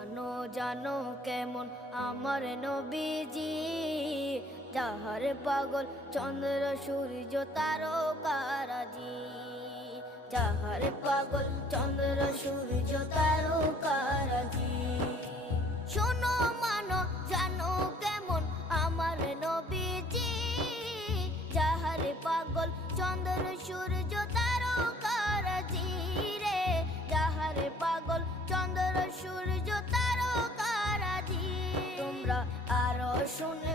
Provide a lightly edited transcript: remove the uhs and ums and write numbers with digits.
জানো জানো কেমন আমার নবীজি, যাহার পাগল চন্দ্র সূর্য তারকারাজি। যাহার পাগল চন্দ্র সূর্য তারকারাজি। শোনো মানো জানো কেমন আমার নবীজি, যাহার পাগল চন্দ্র সূর্য তারকারাজি রে। যাহার পাগল চন্দ্র সূর্য তারকারাজি। তোমরা আরো শুনে